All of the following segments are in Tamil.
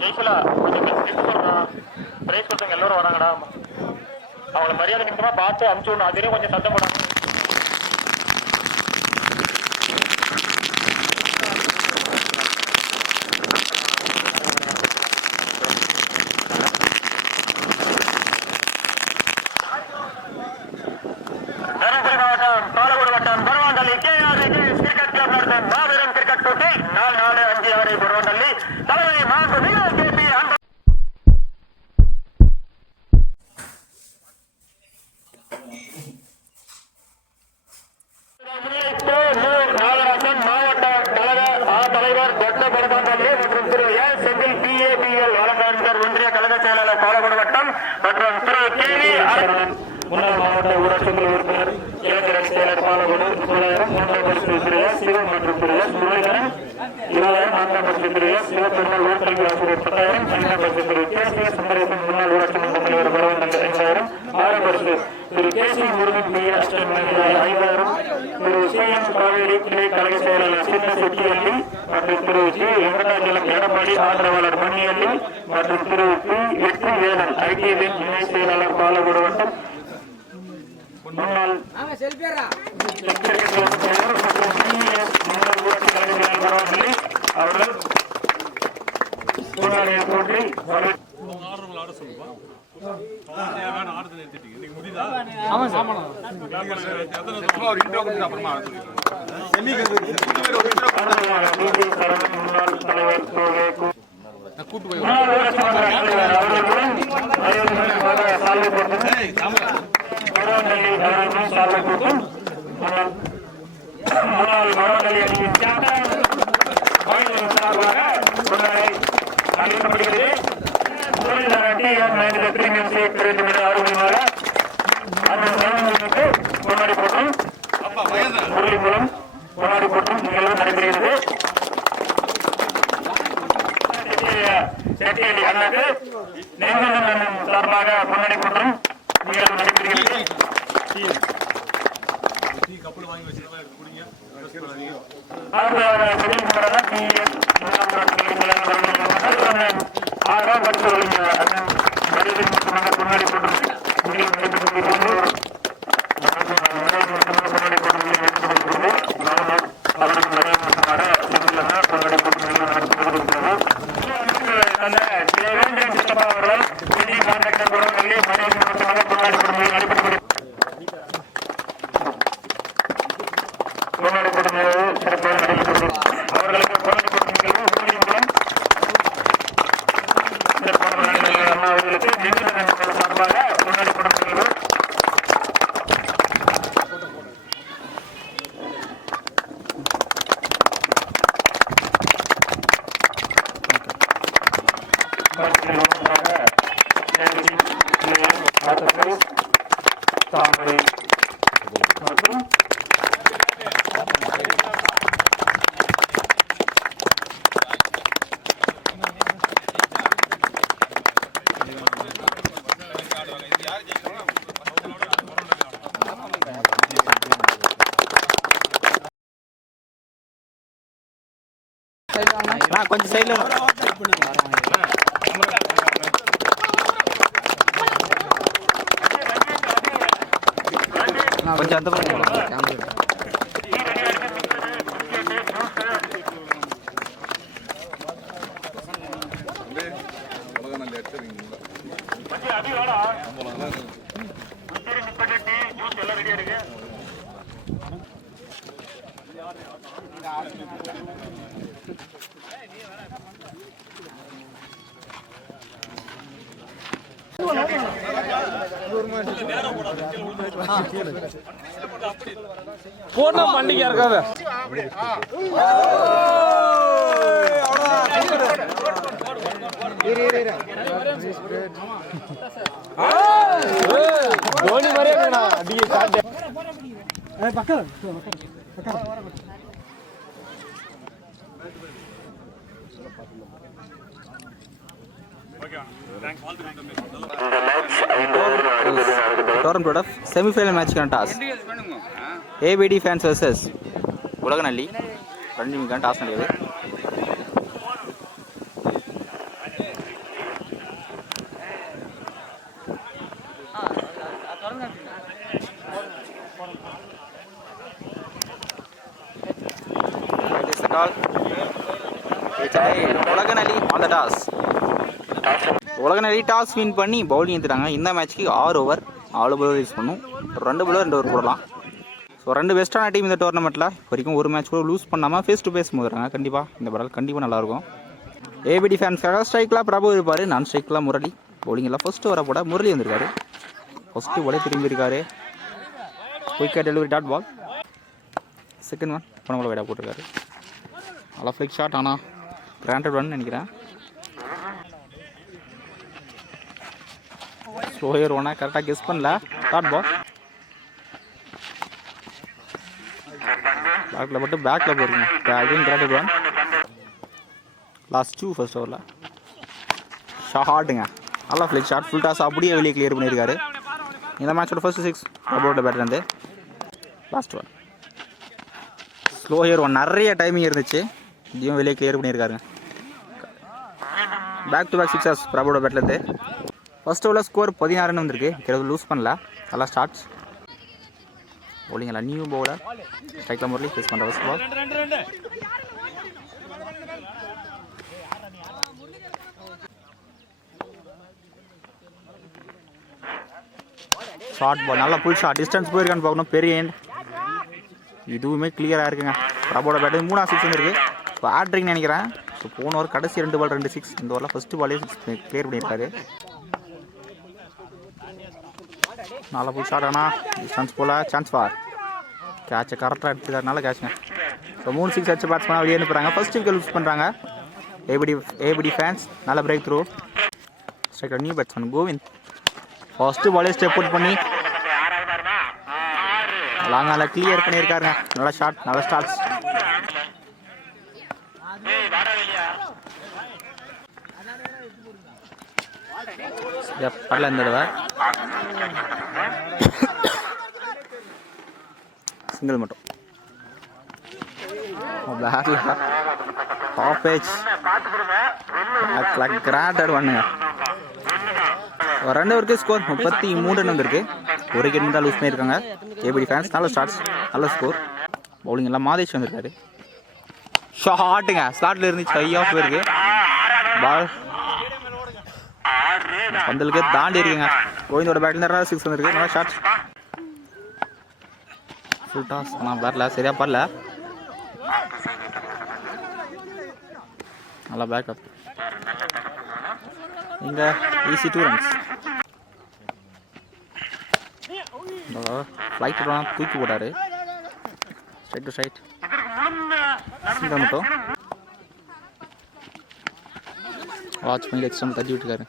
ஜெய்சலா கொஞ்சம் பிரைஸ் கொடுத்தவங்க எல்லாரும் வராங்கடா. அவங்கள மரியாதை நிமித்தமா பார்த்து அனுப்பிச்சு விடணும். அதுலேயும் கொஞ்சம் சத்தம் போடாங்க. தருமபுரி மாவட்டம் பாலக்கோடு வட்டம் பரவாண்டல்லி கிரிக்கெட் கிளப் நடத்தும் மாபெரும் கிரிக்கெட் போட்டி 4-4-5-6 பரவாண்டல்லி தலைமை மாண்புமிகு கேபி நாகராஜன் மாவட்ட கழக தலைவர் கொட்ட பரவாண்டல்லி மற்றும் திரு எஸ் செந்தில் பிஏபிஎல் வழக்கறிஞர் ஒன்றிய கழக செயலாளர் பாலக்கோடு வட்டம் மற்றும் திரு கேவி முன்னாள் மாவட்ட ஊராட்சி உறுப்பினர் இளைஞர் செயலர் பாலக்கோடு 30,000 மூன்றாம் பரிசு திரு எஸ் சிவம் மற்றும் திரு எஸ் முரளிதரன் 20,000 நான்காம் பரிசு திரு எஸ் சிவபெருமாள் ஊர்கல்வி ஆசிரியர் 10,000 ஐந்தாம் பரிசு திரு கே சி சுந்தரேசன் முன்னாள் ஊராட்சி மன்ற தலைவர் பரவாண்டல் 5,000 ஆறாம் பரிசு திரு கே சி முருகன் பி அஷ்டன் 5,000 திரு சி எம் காவேரி கிளை கழக செயலாளர் சின்ன செட்டியல்லி மற்றும் திரு ஜி வெங்கடாஜலம் எடப்பாடி ஆதரவாளர் மணியல்லி மற்றும் திரு பி வெற்றி வேலன் ஐடி விங் இணை செயலாளர் பாலக்கோடு வட்டம் முன்னாள் அவர்கள் போட்டி முன்னாள் தலைவர் பரவாண்டல்லி அவர்களும் சார்பை கூட்டும் முன்னாள் பரவாண்டல்லி அணியின் சார்பாக முன்னாடி அறிவிக்கப்படுகிறது. முன்னாடி போட்டும் முரளி மூலம் முன்னாடி போட்டும் நிகழ்வு நடைபெறுகிறது. செட்டியலி அண்ணாக்கு நெய்வேந்தன் சார்பாக முன்னாடி போட்டும் நிகழ்வு நடைபெறுகிறது. ஆறாம் பரிசு முன்னாடி போட்டும் நிகழ்வு நடைபெறுகிறது. கொஞ்சம் சைடுல கொஞ்சம் அந்த போனா பண்டிகை இருக்காது. தோனி மாதிரியே அடிக்க காட்டு பக்கம் டோரண்டோட செமிஃபைனல் மேட்ச்க்கான toss ABD fans versus Ulaganalli 2 நிமிஷம் டாஸ் நடக்குது. Call. Ulaganali on the toss. Ulaganali toss win பண்ணி பவுலிங் எடுத்துட்டாங்க. இந்த மேட்ச்க்கு 6 ஓவர் 4 பவுலர் யூஸ் பண்ணும். 2 பவுலர் 2 ஓவர் போடலாம். ஸோ 2 பெஸ்ட்டான டீம் இந்த டோர்னமெண்ட்டில் வரைக்கும் ஒரு மேட்ச் கூட லூஸ் பண்ணாமல் ஃபேஸ் டு ஃபேஸ் மோதுறாங்க. கண்டிப்பாக இந்த படம் கண்டிப்பாக நல்லாயிருக்கும். ஏபிடி ஃபேன்ஸ்க்காக ஸ்ட்ரைக்கில் பிரபு இருப்பார், நான் ஸ்ட்ரைக்கில் முரளி. பவுலிங்கெல்லாம் ஃபஸ்ட்டு வர போட முரளி வந்திருக்காரு. ஃபஸ்ட்டு ஒரே திரும்பி இருக்காரு. குயிக்காக delivery dot ball. Second one பணம் கூட வைடா போட்டிருக்காரு. நல்லா ஃப்ளிக் ஷாட், ஆனால் கிராண்டட் ஒன் நினைக்கிறேன். ஸ்லோயர் ஒன்னா கரெக்டாக கெஸ் பண்ணல. டாட் பால் பேக்கில் போட்டு பேக்கில் போயிருங்க. Again granted one. Last 2 first ஓவரில் ஷாட்டுங்க. நல்லா ஃப்ளிக் ஷாட், ஃபுல் டாஸ் அப்படியே வெளியே கிளியர் பண்ணியிருக்காரு. இந்த மேட்சோட ஃபர்ஸ்ட் 6 அபவுட் பேட்டர் இருந்து. லாஸ்ட் ஒன் ஸ்லோயர் ஒன், நிறைய டைமிங் இருந்துச்சு, இதையும் வெளியே கிளியர் பண்ணியிருக்காருங்க. பேக் டு பேக் 6 பிரபோட பேட்லேருந்து. ஃபர்ஸ்ட் ஓவரில் ஸ்கோர் 16 வந்திருக்கு. லூஸ் பண்ணல. நல்லா ஸ்டார்ட்ஸ் பவுலிங்களா. நியூ பவுலர் ஸ்ட்ரைக்கில் முரளி ஃபேஸ் பண்ணுற ஃபர்ஸ்ட் பால். ஷார்ட் பால், நல்லா புல் ஷாட், டிஸ்டன்ஸ் போயிருக்கான்னு பார்க்கணும். பெரிய எண்ட், இதுவுமே கிளியராக இருக்குங்க. பிரபோட பேட்டு 3 6 வந்துருக்கு. ஸோ ஆட்ரிங் நினைக்கிறேன். ஸோ போன ஓவர் கடைசி 2 பால் 2 6. இந்த ஓவரில் ஃபஸ்ட்டு பாலே 6 கிளியர் பண்ணியிருக்காரு. நல்லா புல் ஷாட், ஆனால் டிஸ்டன்ஸ் போல் சான்ஸ் ஃபார் கேட்சை கரெக்டாக எடுத்துக்கிறதுனால கேட்சுங்க. ஸோ 3 6 அடிச்சு பேட்ஸ் பண்ணால் வெளியே அனுப்புகிறாங்க. ஃபர்ஸ்ட் விக்கெட் யூஸ் பண்ணுறாங்க ஏபிடி ஃபேன்ஸ். நல்ல break through. Striker new batsman Kovind. First பாலே ஸ்டெப் அவுட் பண்ணி லாங்கால கிளியர் பண்ணியிருக்காருங்க. நல்ல ஷாட், நல்ல ஸ்டார்ட்ஸ். படல இந்த தடவை சிங்கிள் மட்டும். பேக்ல டாப் ஏஜ் கிராண்டட் பண்ணுங்க. 2 ஓவருக்கு ஸ்கோர் 33 வந்திருக்கு. ஒரு விக்கெட் மட்டும் லூஸ் பண்ணியிருக்காங்க ஏபிடி ஃபேன்ஸ். நல்ல ஸ்டார்ட்ஸ், நல்ல ஸ்கோர். பவுலிங் எல்லாம் மாதேஷ் வந்திருக்காரு. ஷாட்டுங்க, ஸ்லாட்டில் இருந்துச்சு, ஹை ஆஃப் போயிருக்கு. பால் பந்தலுக்கு தாண்டி இருக்குங்க. கோவிந்தோட பேட்டில் நிறைய 6 வந்திருக்கு. நல்லா ஷார்ட்ஸ், ஃபுல் டாஸ், ஆனால் பேட்டில் சரியாக பரல. நல்லா பேக்கப். இங்கே ஈஸி 2 ரன்ஸ். ஃப்ளைட் தூக்கி போட்டார். ஸ்ட்ரைட் டு ஸ்ட்ரைட் சிங்கிள் மட்டும். வாட்ச் பண்ணி எக்ஸ்ட்ரா தட்டி விட்டுருக்காரு.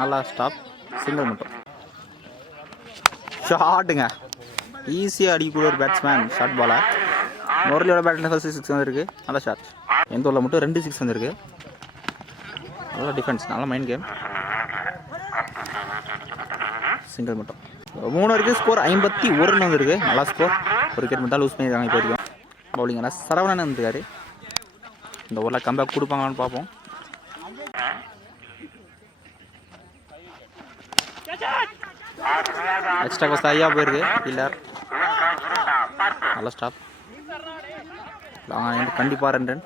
நல்லா ஸ்டாப், சிங்கிள் மட்டும். ஷாட்டுங்க, ஈஸியாக அடிக்கக்கூடிய ஒரு பேட்ஸ்மேன் ஷார்ட் பாலை. முரளியோட பேட்டில் ஃபர்ஸ்ட் 6 வந்திருக்கு. நல்லா ஷாட். எந்த ஊரில் மட்டும் 2 6 வந்திருக்கு. நல்லா டிஃபென்ஸ், நல்ல மைண்ட் கேம். சிங்கிள் மட்டும். 3 வரைக்கும் ஸ்கோர் 51 வந்திருக்கு. நல்லா ஸ்கோர். ஒரு விக்கெட் மட்டும் லூஸ் பண்ணியிருக்காங்க இப்போ வரைக்கும். பவுலிங் எல்லாம் சரவணன் வந்துருக்காரு. இந்த ஊரில் கம்பேக் கொடுப்பாங்களான்னு பார்ப்போம். எக்ஸ்ட்ரா கோஸ்ட் ஐயா போயிருக்கு. இல்லர் நல்லா ஸ்டாப். கண்டிப்பாக 2 ரன்.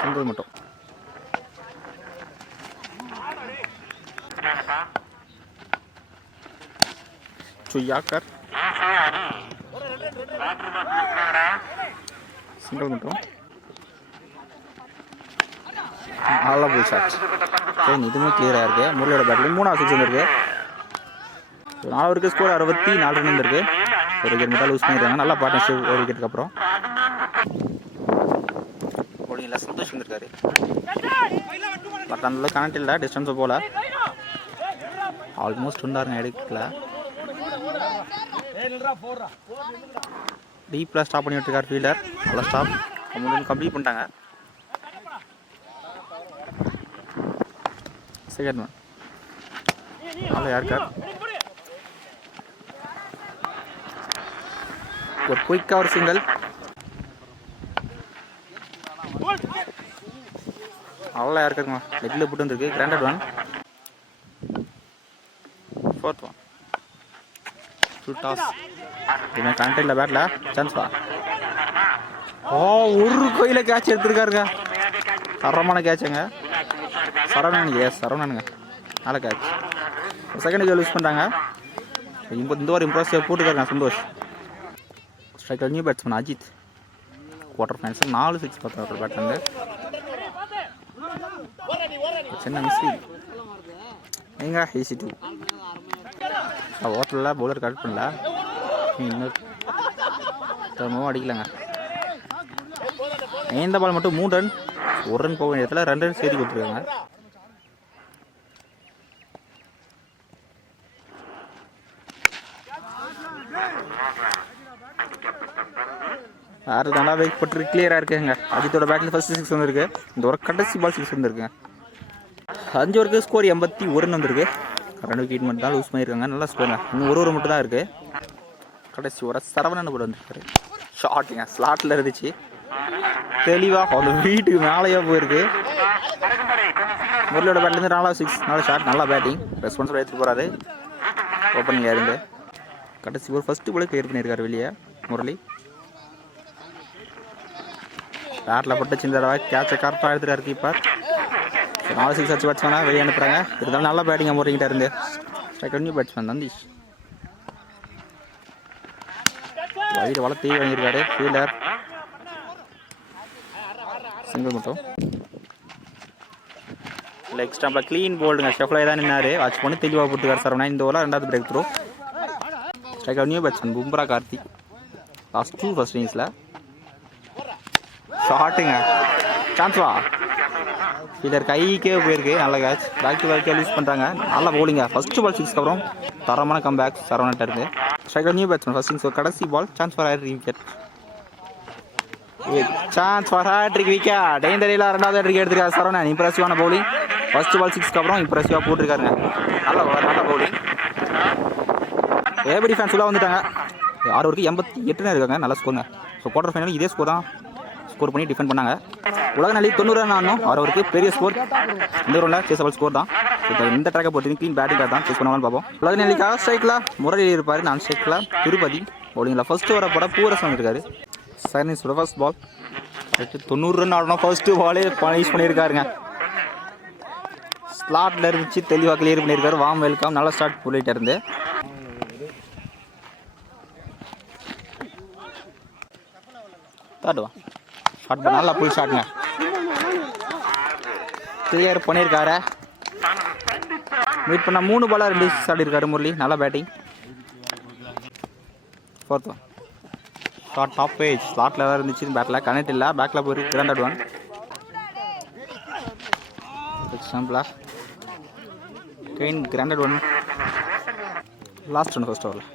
சிங்கிள் மட்டும். சுயாக்கர் சிங்கிள் மட்டும். நல்லா போய் ஷாட். இதுவுமே கிளியராக இருக்குது. முரளியோட பேட்டில் 3 6 வந்திருக்கு. 4 ஓவருக்கு ஸ்கோர் 64 ரன் வந்திருக்கு. ஒரு விக்கெட் மட்டும் லூஸ் பண்ணிடுறாங்க. நல்லா பார்ட்னர்ஷிப் ஒரு விக்கெட்டுக்கு அப்புறம். போலிங்கில் சந்தோஷ் வந்திருக்காரு. பட் அந்த கனெக்ட் இல்லை, டிஸ்டன்ஸை போல் ஆல்மோஸ்ட் இருந்தாருங்க. எடுக்கல, டீப்பில் ஸ்டாப் பண்ணி விட்டுருக்கார் ஃபீல்டர். நல்லா ஸ்டாப், கம்ப்ளீட் பண்ணிட்டாங்க. செகண்ட் ஒன் நல்லா யாருக்கார். ஒரு குயிக்காக ஒரு சிங்கிள். அவ்வளோ இருக்குங்க. லெக்கில் போட்டு வந்துருக்கு. Granted one. Fourth one. Full toss. இவன் கனெக்ட் இல்லை பேட்டில். சான்ஸ் வா. ஒரு கோயில கேட்ச் எடுத்துருக்காருங்க. தரமான கேட்சுங்க. சரவணனுங்க. சரவணனுங்க. நல்ல கேட்ச். செகண்ட் லூஸ் பண்ணிட்டாங்க. இந்த ஒரு இம்ப்ரெசிவ் போட்டுக்காருங்க Santosh. Striker new batsman Ajith. Quarter finals 4 6 பார்த்தாரு பேட்லேருந்து. சின்ன மிஸ்டேக் எங்க ஈஸி டூ. ஓட்டலில் பவுலர் கரெக்ட் பண்ணல. இன்னொரு திரும்பவும் அடிக்கலைங்க. இந்த பால் மட்டும் 3 ரன். 1 ரன் போக வேண்டிய இடத்துல 2 ரன் சேர்த்து கொடுத்துருக்காங்க. யாரு நல்லா வெயிட் பட்டு கிளியராக இருக்குங்க. அஜித்தோட பேட்டில் ஃபர்ஸ்ட் 6 வந்துருக்கு. இந்த ஒரு கடைசி பால் 6 வந்துருக்குங்க. 5 ஓவருக்கு ஸ்கோர் 81 வந்திருக்கு. 2 விக்கெட் மட்டும் தான் லூஸ் பண்ணியிருக்காங்க. நல்லா ஸ்கோருங்க. இன்னும் ஒரு மட்டும் தான் இருக்குது. கடைசி ஒரு சரவணன் போட்டு வந்துருக்காரு. ஷார்ட்டுங்க. ஸ்லாட்டில் இருந்துச்சு. தெளிவாக அந்த வீட்டுக்கு மேலேயே போயிருக்கு. முரளியோட பேட்லேருந்து 4வது 6. நல்ல ஷாட். நல்லா பேட்டிங். ரெஸ்பான்சிபிள் எடுத்துகிட்டு போகிறாரு. ஓப்பனிங் இருந்து கடைசி ஒரு ஃபஸ்ட்டு போல கிளியர் பண்ணியிருக்காரு வெளியே முரளி. பேட்டில் பட்டு சின்ன தடவை கேட்சை கரெக்டாக எடுத்துகிட்டாரு கீப்பர். 4 6 அடிச்சு பேட்ஸ்மேனாக வெளியே அனுப்புகிறாங்க. இருந்தாலும் நல்லா பேட்டிங் முறைகிட்ட இருந்து. Second new batsman Nandish. வயிறு வளர்த்தி வாங்கியிருக்காரு. ஃபீல்டர் சிங்கிள் மட்டும். லெக் ஸ்டாம்பில் க்ளீன் போல்டுங்க. ஷெஃப்லாக தான் நின்னாரு. வாட்ச் பண்ணி தெளிவாக போட்டுருக்காரு சரவணா. இந்த ஓவரில் 2வது break through. Striker new batsman Bumrah Karthik. Last 2 first இன்னிங்ஸில் ஷாட்டுங்க. சான்ஸ் வா. ஃபீல்டர் கைக்கே போயிருக்கு. நல்ல catch. Back to back use பண்ணுறாங்க. நல்ல பவுலிங்க. ஃபர்ஸ்ட் பால் 6 அப்புறம் தரமான கம்பேக் சரவணன்ட்ட இருந்து. Striker new batsman first innings கடைசி ball. Chance for hat trick wicket. Chance for hat trick wicket. இந்த இடையில 2வது ஹேட்ரிக் எடுத்துருக்காரு சரவணன். இம்ப்ரெசிவான பவுலிங். ஃபர்ஸ்ட் பால் 6 அப்புறம் இம்ப்ரெசிவாக போட்டிருக்காருங்க. நல்ல பவுலிங். ஏபடி ஃபேன்ஸ் உள்ளே வந்துட்டாங்க. 6 ஓவருக்கு 88 இருக்காங்க. நல்ல ஸ்கோருங்க. ஸோ குவார்டர் ஃபைனல் இதே ஸ்கோர் தான் ஸ்கோர் பண்ணி டிஃபெண்ட் பண்ணாங்க. உலக நிலை 90 ரன் ஆனோம். 6 ஓவருக்கு பெரிய ஸ்கோர். இந்த ரவுண்டில் சேசபிள் ஸ்கோர் தான். இந்த ட்ராக்கை பொறுத்து க்ளீன் பேட்டிங் தான் சேஸ் பண்ணுவாங்கன்னு பார்ப்போம். உலக நிலைக்காக ஸ்ட்ரைக்கில் முரளி இருப்பார். நான் ஸ்ட்ரைக்கில் திருப்பதி. பவுலிங்கில் ஃபர்ஸ்ட் ஓவரை போட பூரஸ் வந்துருக்காரு. சைனீஸோட ஃபர்ஸ்ட் பால் 90 ரன் ஆடணும். ஃபர்ஸ்ட் பாலே யூஸ் பண்ணியிருக்காருங்க. ஸ்லாட்டில் இருந்துச்சு. தெளிவாக கிளியர் பண்ணியிருக்காரு. Warm welcome. நல்லா ஸ்டார்ட் போலிட்டு இருந்து. Third one shot. நல்லா ஃபுல் ஷாட்டுங்க. கிளியர் பண்ணியிருக்காரு. வெயிட் பண்ண 3 பாலாக 2 6 ஆடிருக்காரு முரளி. நல்லா batting. Fourth one shot top page. ஸ்லாட்டில் தான் இருந்துச்சு. பேட்டில் கனெக்ட் இல்லை. பேக்கில் போயிருக்கு. Granted one. எக்ஸாம்பிளா granted one. Last one first ஓவரில்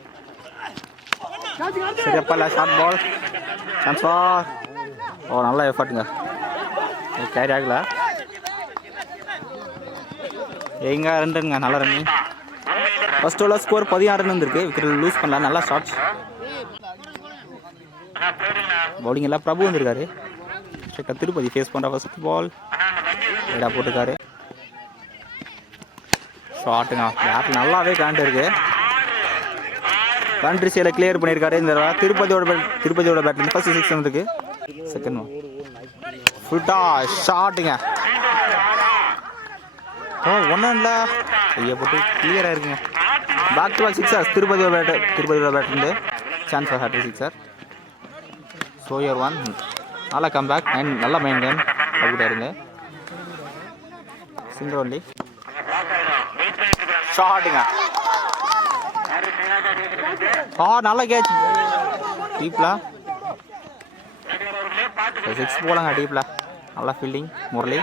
சரியாப்பா இல்லை. Short ball. Chance for. நல்ல எஃபர்ட்டுங்க. கேரி ஆகல. எங்க 2 ரன்ங்க. நல்ல ரன். ஃபர்ஸ்ட் ஓவரில் ஸ்கோர் 16 ரன் வந்துருக்கு. விக்கெட் லூஸ் பண்ணலாம். நல்லா ஷாட்ஸ். பவுலிங் எல்லாம் பிரபு வந்திருக்காரு. திருப்பதி ஃபேஸ் பண்ணுற ஃபர்ஸ்ட் பால் ஏடா போட்டுருக்காரு. ஷாட்டுங்க. பேட்டில் நல்லாவே கரண்ட் இருக்கு. கண்ட்ரி சைடில் கிளியர் பண்ணியிருக்காரு. இந்த திருப்பதியோட பேட்டில் ஃபர்ஸ்ட் 6 வந்துருக்கு. செகண்ட் ஒன் ஃபுல்டா ஷாட்டுங்க. ஒன்றும் இல்லை. ஐயா போட்டு கிளியராக இருக்குங்க. பேக் டு பேக் 6 திருப்பதியோட பேட்லேருந்து. Chance for hat trick 6. சோயர் ஒன். நல்லா கம்பேக். நல்லா மெயின்டைன் அப்படிட்டா இருங்க. Single only. ஷாட்டுங்க. நல்ல கேட்ச். டீப்ல 6 போலாங்க. டீப்ல நல்லா ஃபீல்டிங் முரளி.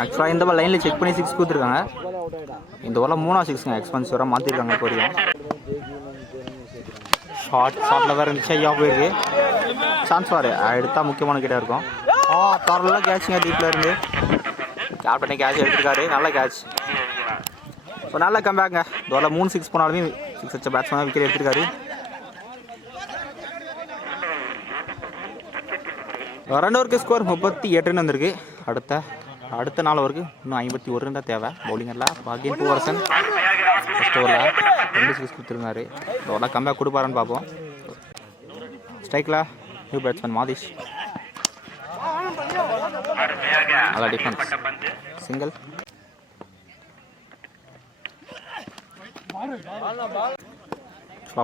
ஆக்சுவலாக இந்த பால் லைனில் செக் பண்ணி 6 கொடுத்துருக்காங்க. இந்த ஓவரில் 3வது 6ங்க. எக்ஸ்பென்சிவராக மாற்றிருக்காங்க. இப்போ வரையும் ஷார்ட்டில் வேறு இருந்துச்சு. ஐயா போயிருக்கு. சான்ஸ் ஃபார் எடுத்தால் முக்கியமான கிட்ட இருக்கும். தரலாம் கேட்சுங்க. டீப்பில் இருந்து கேப்டனே கேட்ச் எடுத்துருக்காரு. நல்ல கேட்ச். ஸோ நல்ல கம்பேக்குங்க. இந்த ஓவரில் 3 6 போனாலுமே சிக்ஸ் அடிச்ச பேட்ஸ்மேனாக விக்கெட் எடுத்திருக்காரு. ரன் ஓவருக்கு ஸ்கோர் 38 ரன் வந்திருக்கு. அடுத்த 4 ஓவருக்கு இன்னும் 51 ரன் தான் தேவை. பவுலிங்கில் பாகின் பூவரசன் ஃபஸ்ட் ஓவரில் 2 6 கொடுத்துருந்தாரு. ஓவரில் கம்பேக் கொடுப்பாருன்னு பார்ப்போம். ஸ்ட்ரைக்கில் நியூ பேட்ஸ்மேன் மாதேஷ். நல்லா டிஃபென்ஸ், சிங்கிள்.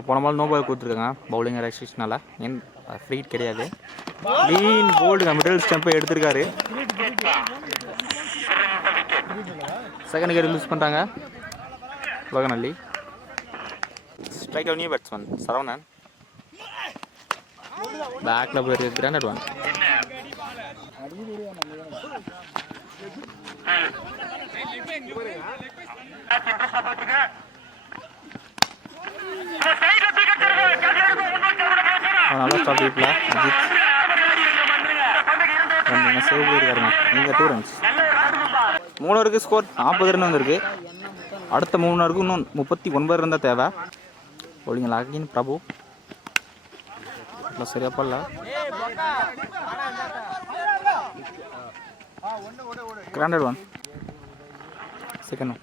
போன பால் நோ பால் கொடுத்துருக்காங்க பவுலிங் ரெஸ்ட்ரிக்ஷனால. ஏன் ஃப்ரீ கிடையாது. க்ளீன் போல்டுங்க, மிடில் ஸ்டெம்பை எடுத்திருக்காரு. செகண்ட் விக்கெட் லூஸ் பண்ணுறாங்க லோகநல்லி. ஸ்ட்ரைக்கில் நியூ பேட்ஸ்மேன் சரவணன். பேக்கில் போயிருக்கு கிராண்டட் ஒன். நல்லா ஸ்டாப் டீப்ல அஜித் சேவ் பண்ணியிருக்காருங்க. நீங்கள் 2 ரன்ஸ். 3 ஓவருக்கு ஸ்கோர் 40 ரன் வந்திருக்கு. அடுத்த 3 ஓவருக்கு இன்னும் 39 ரன் தான் தேவை. பவுலிங் லாகின் பிரபு சரியா பண்ணல. கிராண்டட் ஒன், செகண்ட்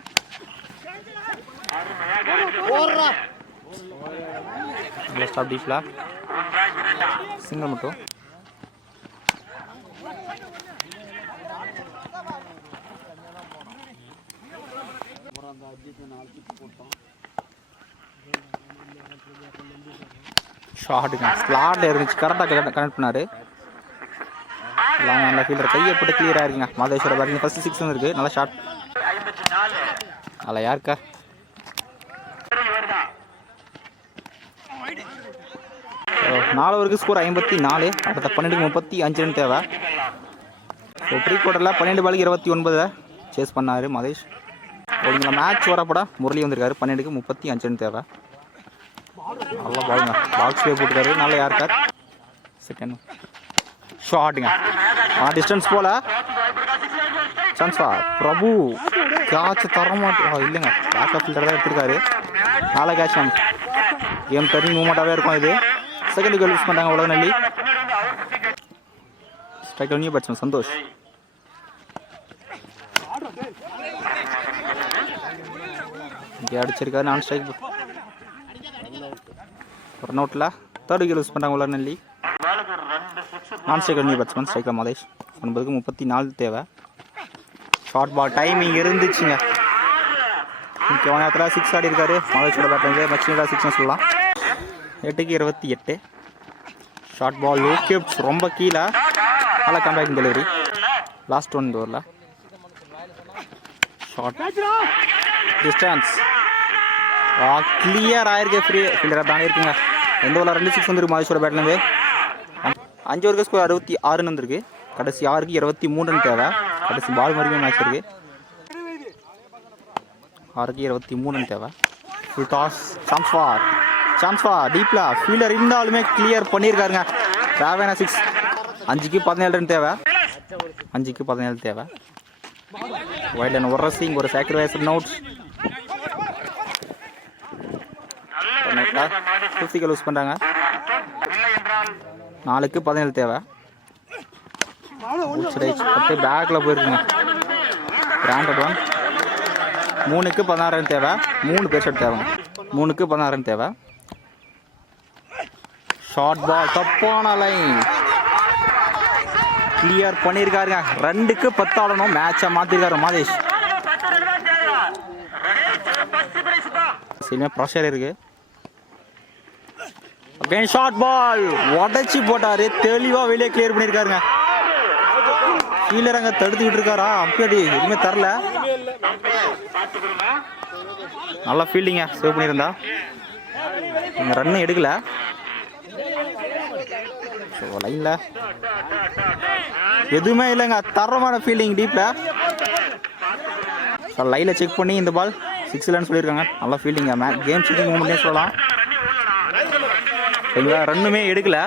ஸ்டாப் டீப்ல சிங்கிள் மட்டும். ஷாட்டுங்க ஸ்லாட்ல இருந்துச்சு, கரெக்டாக கனெக்ட் பண்ணாரு. லாங் ஃபீல்டர் கையை போட்டு கிளியராக இருக்குங்க. மாதேஸ்வர பேட்டிங் ஃபர்ஸ்ட் 6 வந்துருக்கு. நல்லா ஷாட். அதில் யாருக்கா 4 ஓவருக்கு ஸ்கோர் 54. அடுத்த 12க்கு 35 ரன் தேவை. ஸோ ப்ரீ குவார்ட்டரில் 12 பாலுக்கு 29 சேஸ் பண்ணார் மதேஷ். பவுலிங்கில் மேட்ச் வரப்பட முரளி வந்திருக்காரு. 12க்கு 35 ரன் தேவை. நல்லா பாலுங்க, பாக்ஸ்லேயே போட்டுருக்காரு. நல்லா யாருக்கார் செகண்ட் ஷாட்டுங்க. டிஸ்டன்ஸ் போல சான்ஸ்வா பிரபு கேட்ச் தர மாட்டோம் இல்லைங்க. பேக்கப் ஃபீல்டர் தான் எடுத்திருக்காரு. நாலு கேட்ச் கேம் டர்னிங் மூமெண்ட்டாகவே இருக்கும் இது. செகண்ட் விக்கெட் யூஸ் பண்ணுறாங்க உலகநல்லி. ஸ்ட்ரைக்கில் நியூ பேட்ஸ்மேன் சந்தோஷ். இங்கே அடிச்சிருக்காரு. நான் ஸ்ட்ரைக் ரன் அவுட்டில் தேர்ட் விக்கெட் யூஸ் பண்ணுறாங்க உலகநல்லி. நான் ஸ்ட்ரைக்கில் நியூ பேட்ஸ்மேன் ஸ்ட்ரைக்கில் மதேஷ். 9க்கு 34 தேவை. ஷார்ட் பால் டைமிங் இருந்துச்சுங்க. முக்கியமான நேரத்தில் 6 ஆடி இருக்காரு மதேஷோட பேட்டில். மச்சினில் 6 சொல்லலாம். 8க்கு 28. ஷார்ட் பால் விக்கெட் ரொம்ப கீழே. நல்லா கம்பேக்கிங் டெலிவரி. லாஸ்ட் ஒன் ஓவரில் ஷார்ட் டிஸ்டன்ஸ் கிளியர் ஆயிருக்கு. ஃப்ரீ ஃபீல்டராக தானே இருக்குங்க. எந்த ஓவரில் 2 6 வந்துருக்கு மதேஷோட பேட்லேருந்து. 5 ஓவருக்கு ஸ்கோர் 66 வந்திருக்கு. கடைசி 6க்கு 23 ரன் தேவை. கடைசி பால் வரைக்கும் மேட்ச் இருக்குது. 6க்கு 23 ரன் தேவை. ஃபுல் டாஸ் சான்ஸ்வா டீப்ல ஃபீல்டர் இருந்தாலுமே கிளியர் பண்ணியிருக்காருங்க. தேவையான 6. 5க்கு 17 ரன் தேவை. 5க்கு 17 தேவை. வைல்ட் லைன் ஒரு ரசிங் ஒரு சாக்ரிஃபைஸ் நோட்ஸ். 50 லூஸ் பண்ணுறாங்க. 4க்கு 17 தேவை. பட்டு பேக்கில் போயிருக்குங்க. Granted one. 3க்கு 16 ரன் தேவை. 3 பேர் ஷாட் தேவை. 3க்கு 16 ரன் தேவை. ஷார்ட் பால் தப்பான லைன் கிளியர் பண்ணியிருக்காருங்க. 2க்கு 10 ஆடணும். மேட்சை மாற்றிருக்காரு மாதேஷ். சரியா ப்ரெஷர் இருக்கு. ஷார்ட் பால் உடச்சி போட்டாரு. தெளிவாக வெளியே கிளியர் பண்ணியிருக்காருங்க. கீழே அங்கே தடுத்துக்கிட்டு இருக்காரா? அப்படி எதுவுமே தரல. நல்லா ஃபீல்டிங்க சேவ் பண்ணியிருந்தா. இங்கே ரன்னு எடுக்கல. லைனில் எதுவுமே இல்லைங்க. தரமான ஃபீல்டிங் டீப்பில். லைனில் செக் பண்ணி இந்த பால் 6 இல்லைன்னு சொல்லியிருக்காங்க. நல்லா ஃபீல்டிங்க. கேம் செக்கிங் மூமெண்ட்னே சொல்லலாம். சரிங்களா, ரன்னுமே எடுக்கல.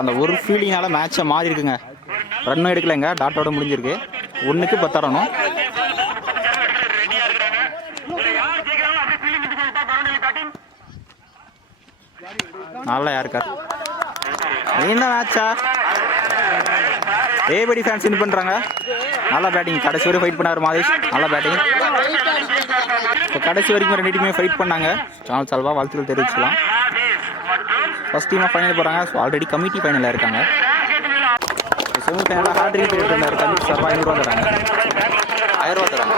அந்த ஒரு ஃபீல்டிங்கால மேட்சை மாறி இருக்குங்க. ரன்னும் எடுக்கலைங்க. டாட்டோட முடிஞ்சிருக்கு. 1க்கு 10 ஆடணும். நல்லா யாருக்கார் என்ன மேட்சா ஏபடி ஃபேன்ஸ் வின் பண்ணுறாங்க. நல்லா பேட்டிங், கடைசி வரைக்கும் ஃபைட் பண்ணார் மாதேஷ். நல்லா பேட்டிங். இப்போ கடைசி வரைக்கும் 2 டீமே ஃபைட் பண்ணாங்க. சேனல் சால்வா வாழ்த்துக்கள் தெரிவிச்சுக்கலாம். ஃபர்ஸ்ட் டீமாக ஃபைனல் போகிறாங்க. ஸோ ஆல்ரெடி கமிட்டி ஃபைனலில் இருக்காங்க. செமி ஃபைனலில் ஹார்ட்ரிக் போயிருந்தார். கமிட்டி சார்பாக 500 ரூபா தராங்க. 1000 ரூபா தராங்க.